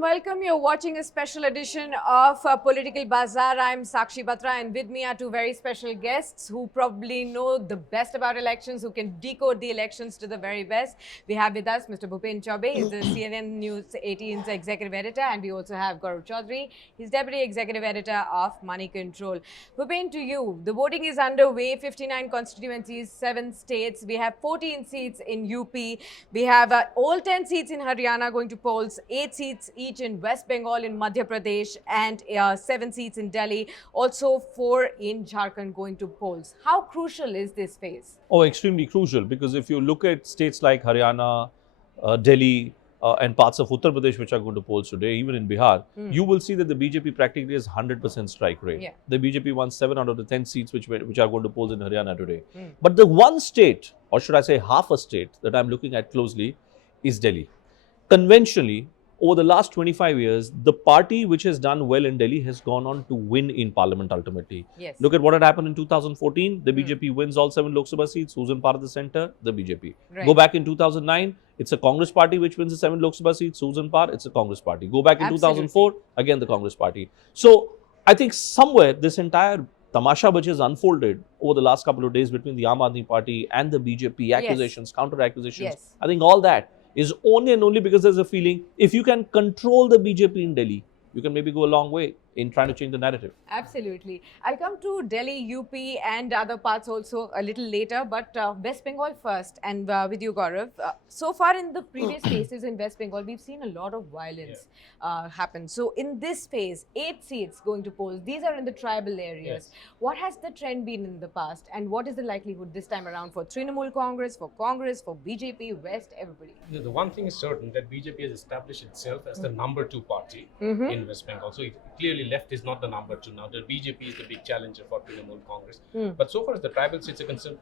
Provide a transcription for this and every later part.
welcome. You're watching a special edition of Political Bazaar. I'm Sakshi Batra, and with me are two very special guests who probably know the best about elections, who can decode the elections to the very best. We have with us Mr. Bhupen Chaubey, he's the CNN News 18's executive editor, and we also have Gaurav Chaudhary, he's deputy executive editor of Moneycontrol. Bhupen, to you, the voting is underway. 59 constituencies, 7 states. We have 14 seats in UP. We have all 10 seats in Haryana going to polls, 8 seats each in West Bengal, in Madhya Pradesh, and 7 seats in Delhi. Also 4 in Jharkhand going to polls. How crucial is this phase? Oh, extremely crucial, because if you look at states like Haryana, Delhi, and parts of Uttar Pradesh which are going to polls today, even in Bihar, you will see that the BJP practically has 100% strike rate. Yeah. The BJP won 7 out of the 10 seats which are going to polls in Haryana today. But the one state, or should I say half a state, that I'm looking at closely is Delhi. Conventionally, over the last 25 years, the party which has done well in Delhi has gone on to win in parliament ultimately. Yes. Look at what had happened in 2014. The BJP wins all 7 Lok Sabha seats. Who's in power of the centre? The BJP. Right. Go back in 2009, it's a Congress party which wins the 7 Lok Sabha seats. Who's in power? It's a Congress party. Go back in Absolutely. 2004, again the Congress party. So I think somewhere this entire tamasha which has unfolded over the last couple of days between the Aam Aadmi Party and the BJP, accusations, counter accusations, Yes. I think all that is only and only because there's a feeling if you can control the BJP in Delhi, you can maybe go a long way in trying to change the narrative. Absolutely. I'll come to Delhi, UP and other parts also a little later, but West Bengal first, and with you, Gaurav. So far in the previous phases in West Bengal, we've seen a lot of violence happen. So in this phase, 8 seats going to polls. These are in the tribal areas. Yes. What has the trend been in the past, and what is the likelihood this time around for Trinamool Congress, for BJP, West, everybody? The one thing is certain that BJP has established itself as the number 2 party in West Bengal. So clearly left is not the number 2 now. The BJP is the big challenger for Trinamool Congress. But so far as the tribal seats are concerned,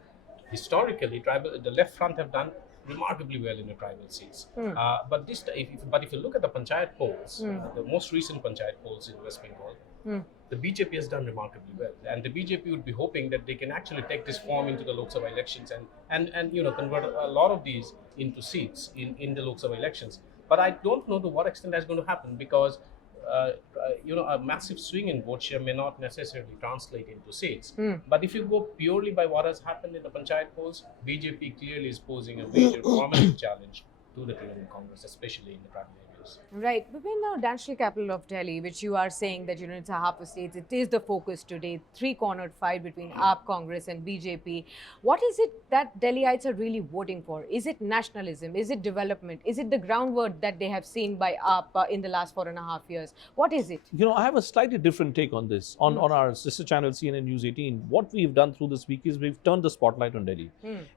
historically, the left front have done remarkably well in the tribal seats. But if you look at the panchayat polls, the most recent panchayat polls in West Bengal, the BJP has done remarkably well, and the BJP would be hoping that they can actually take this form into the Lok Sabha elections and convert a lot of these into seats in the Lok Sabha elections. But I don't know to what extent that's going to happen, because a massive swing in vote share may not necessarily translate into seats. But if you go purely by what has happened in the panchayat polls, BJP clearly is posing a major prominent challenge to the Trinamool Congress, especially in the tribal areas. Right. But when the national capital of Delhi, which you are saying that, it's a half a state, it is the focus today, 3-cornered fight between AAP, Congress and BJP. What is it that Delhiites are really voting for? Is it nationalism? Is it development? Is it the groundwork that they have seen by AAP in the last 4.5 years? What is it? I have a slightly different take on this. On our sister channel, CNN News 18, what we've done through this week is we've turned the spotlight on Delhi.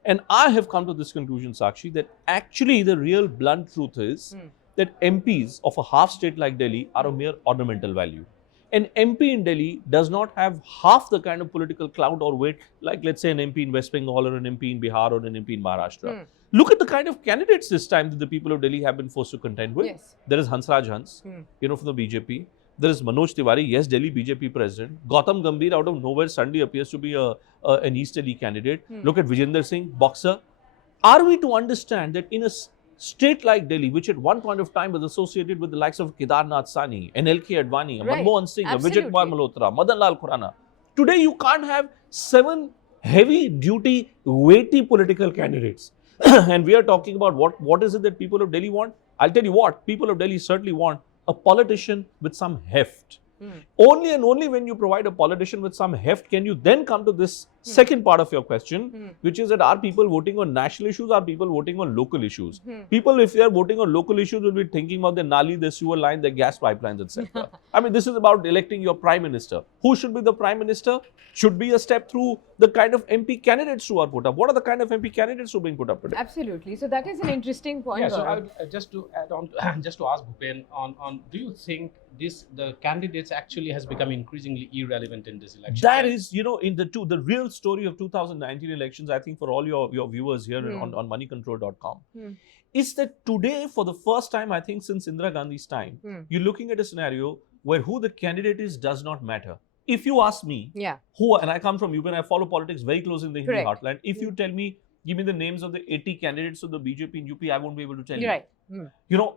And I have come to this conclusion, Sakshi, that actually the real blunt truth is that MPs of a half state like Delhi are a mere ornamental value. An MP in Delhi does not have half the kind of political clout or weight like, let's say, an MP in West Bengal or an MP in Bihar or an MP in Maharashtra. Look at the kind of candidates this time that the people of Delhi have been forced to contend with. Yes. There is Hansraj Hans, from the BJP. There is Manoj Tiwari, yes, Delhi BJP president. Gautam Gambhir out of nowhere suddenly appears to be an East Delhi candidate. Look at Vijender Singh, boxer. Are we to understand that in a state like Delhi, which at one point of time was associated with the likes of Kedarnath Sani, NLK Advani, Right. Manmohan Singh, Absolutely. Vijay Kumar Malhotra, Madan Lal Khurana. Today you can't have 7 heavy duty, weighty political candidates. And we are talking about what is it that people of Delhi want? I'll tell you what, people of Delhi certainly want a politician with some heft. Only and only when you provide a politician with some heft can you then come to this second part of your question, which is that are people voting on national issues, are people voting on local issues? People, if they are voting on local issues, will be thinking about their nali, their sewer line, their gas pipelines, etc. I mean, this is about electing your prime minister. Who should be the prime minister? Should be a step through the kind of MP candidates who are put up. What are the kind of MP candidates who are being put up today? Absolutely. So that is an interesting point. Yeah, so I Gaurav. would, just to add on, just to ask Bhupen on, do you think the candidates actually has become increasingly irrelevant in this election? That is, in the real story of 2019 elections, I think for all your viewers here on moneycontrol.com, is that today, for the first time, I think since Indira Gandhi's time, you're looking at a scenario where who the candidate is does not matter. If you ask me, and I come from UP and I follow politics very close in the Hindi heartland, if you tell me, give me the names of the 80 candidates of the BJP in UP, I won't be able to tell you. Right.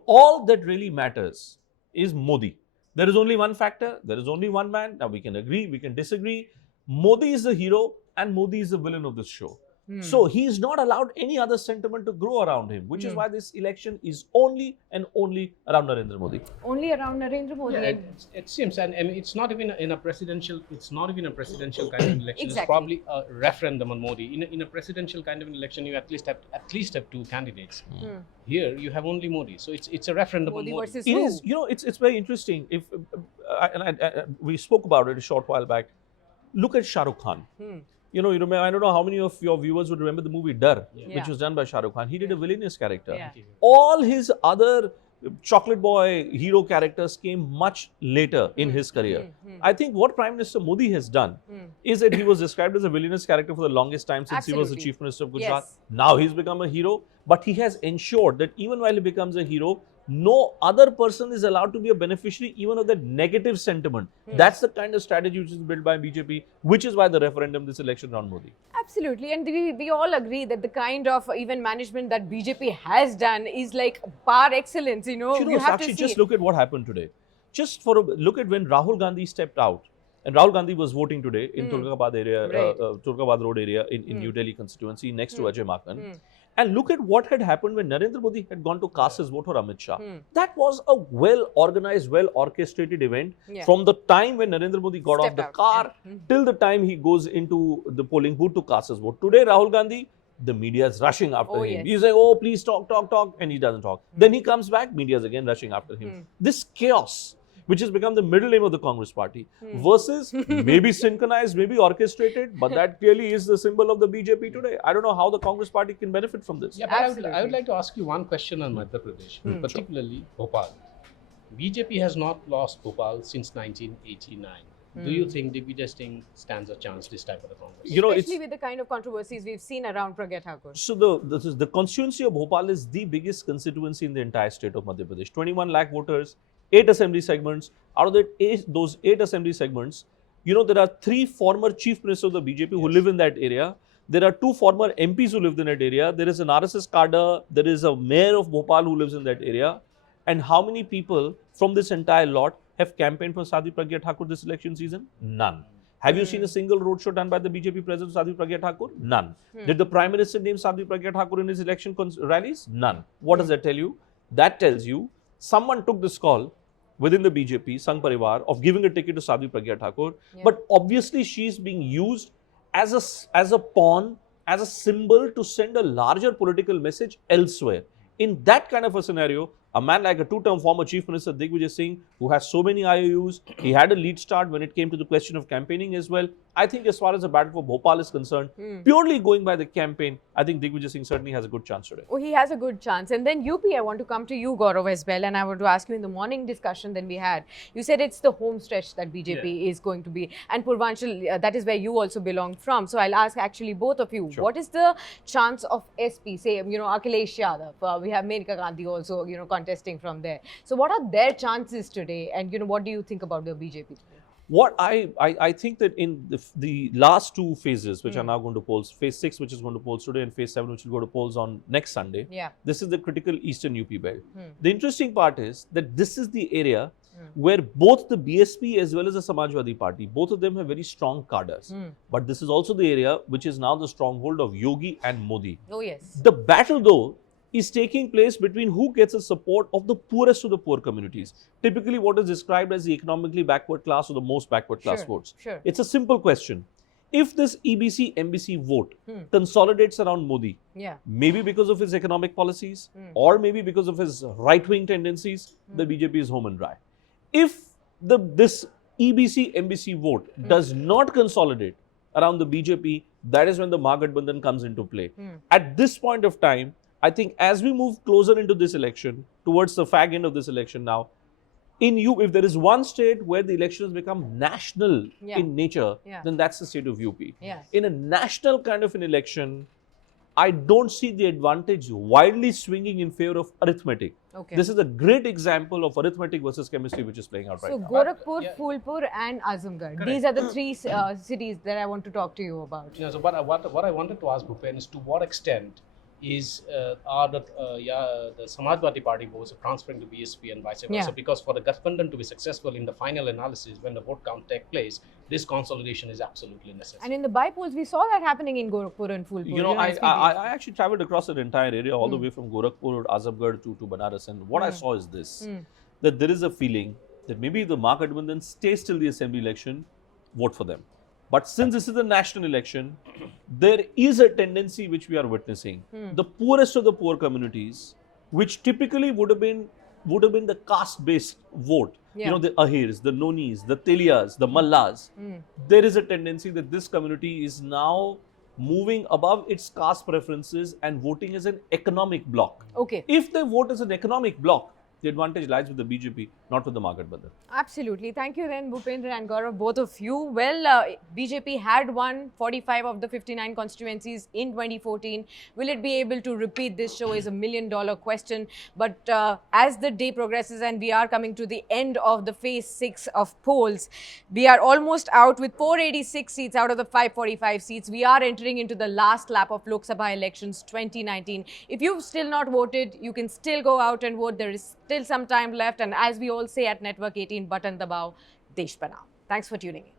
All that really matters is Modi. There is only one factor, there is only one man. Now we can agree, we can disagree. Modi is the hero and Modi is the villain of this show. So he is not allowed any other sentiment to grow around him, which is why this election is only and only around Narendra Modi. Only around Narendra Modi. Yeah, it seems, and I mean, it's not even in a presidential. It's not even a presidential kind of election. Exactly. It's probably a referendum on Modi. In a presidential kind of an election, you at least have two candidates. Here, you have only Modi, so it's a referendum Modi on Modi. versus It who? is, it's very interesting. If we spoke about it a short while back. Look at Shah Rukh Khan. You remember, I don't know how many of your viewers would remember the movie Dar, which was done by Shah Rukh Khan. He did a villainous character. Yeah. All his other chocolate boy hero characters came much later in his career. I think what Prime Minister Modi has done is that he was described as a villainous character for the longest time since he was the Chief Minister of Gujarat. Yes. Now he's become a hero, but he has ensured that even while he becomes a hero, no other person is allowed to be a beneficiary even of that negative sentiment. That's the kind of strategy which is built by BJP, which is why the referendum this election around Modi. Absolutely, and we all agree that the kind of even management that BJP has done is like par excellence. You have to Sakshi, see. just look at what happened today. Just for a look at when Rahul Gandhi stepped out, and Rahul Gandhi was voting today in Turkabad area, Right. Turkabad Road area in New Delhi constituency next to Ajay Makan. And look at what had happened when Narendra Modi had gone to cast his vote for Amit Shah. That was a well-organized, well-orchestrated event from the time when Narendra Modi got off the car till the time he goes into the polling booth to cast his vote. Today, Rahul Gandhi, the media is rushing after him. Yes. He's like, oh, please talk, and he doesn't talk. Then he comes back, media is again rushing after him. This chaos, which has become the middle name of the Congress party, versus maybe synchronized, maybe orchestrated, but that clearly is the symbol of the BJP today. I don't know how the Congress party can benefit from this. Yeah, but I would like to ask you one question on Madhya Pradesh, particularly Bhopal. BJP has not lost Bhopal since 1989. Do you think Digvijay Singh stands a chance this time for the Congress? Especially with the kind of controversies we've seen around Pragya Thakur. So the constituency of Bhopal is the biggest constituency in the entire state of Madhya Pradesh. 21 lakh voters, 8 assembly segments. Out of those 8 assembly segments, there are 3 former chief ministers of the BJP who live in that area. There are 2 former MPs who lived in that area. There is an RSS cadre. There is a mayor of Bhopal who lives in that area. And how many people from this entire lot have campaigned for Sadhvi Pragya Thakur this election season? None. Have you seen a single roadshow done by the BJP president Sadhvi Pragya Thakur? None. Did the Prime Minister name Sadhvi Pragya Thakur in his election rallies? None. What does that tell you? That tells you someone took this call within the BJP, Sangh Parivar, of giving a ticket to Sadhvi Pragya Thakur. But obviously she is being used as a pawn, as a symbol to send a larger political message elsewhere. In that kind of a scenario, a man like a 2-term former Chief Minister Digvijay Singh, who has so many IOUs, he had a lead start when it came to the question of campaigning as well. I think as far as the battle for Bhopal is concerned, purely going by the campaign, I think Digvijay Singh certainly has a good chance today. Oh, he has a good chance. And then UP, I want to come to you, Gaurav, as well. And I want to ask you in the morning discussion that we had, you said it's the home stretch that BJP is going to be. And Purvanchal, that is where you also belong from. So I'll ask actually both of you, what is the chance of SP, say, Akhilesh Yadav, we have Menka Gandhi also, contesting from there. So what are their chances today? And, what do you think about the BJP today? What I think that in the last 2 phases, which are now going to polls, phase 6, which is going to polls today, and phase 7, which will go to polls on next Sunday, this is the critical eastern UP belt. The interesting part is that this is the area where both the BSP as well as the Samajwadi Party, both of them have very strong cadres. But this is also the area which is now the stronghold of Yogi and Modi. Oh, yes. The battle, though, is taking place between who gets the support of the poorest of the poor communities. Typically what is described as the economically backward class or the most backward class votes. It's a simple question. If this EBC, MBC vote consolidates around Modi, maybe because of his economic policies or maybe because of his right-wing tendencies, the BJP is home and dry. If this EBC, MBC vote does not consolidate around the BJP, that is when the Mahagathbandhan comes into play. At this point of time, I think as we move closer into this election, towards the fag end of this election now, if there is one state where the election has become national in nature, then that's the state of UP. In a national kind of an election, I don't see the advantage wildly swinging in favor of arithmetic. This is a great example of arithmetic versus chemistry which is playing out right now. So Gorakhpur, Phulpur and Azamgarh. These are the 3 cities that I want to talk to you about. So what I wanted to ask Bhupen is to what extent are the Samajwadi Party votes are transferring to BSP and vice versa. Yeah. Because for the Gathbandhan to be successful in the final analysis, when the vote count takes place, this consolidation is absolutely necessary. And in the by-polls, we saw that happening in Gorakhpur and Phulpur. You know, I actually traveled across that entire area, all the way from Gorakhpur, Azamgarh to Banaras, and what I saw is this, that there is a feeling that maybe the Mahagathbandhan stays till the assembly election, vote for them. But since this is a national election, there is a tendency which we are witnessing. The poorest of the poor communities, which typically would have been the caste-based vote. Yeah. You know, the Ahirs, the Nonis, the Teliyas, the Mallas. There is a tendency that this community is now moving above its caste preferences and voting as an economic bloc. Okay. If they vote as an economic bloc, the advantage lies with the BJP, not with the Mahagathbandhan. Absolutely. Thank you then, Bhupendra and Gaurav, both of you. Well, BJP had won 45 of the 59 constituencies in 2014. Will it be able to repeat this show is $1 million question. But as the day progresses and we are coming to the end of the phase 6 of polls, we are almost out with 486 seats out of the 545 seats. We are entering into the last lap of Lok Sabha elections 2019. If you've still not voted, you can still go out and vote. There is still some time left, and as we all say at Network 18, button dabao, desh banao. Thanks for tuning in.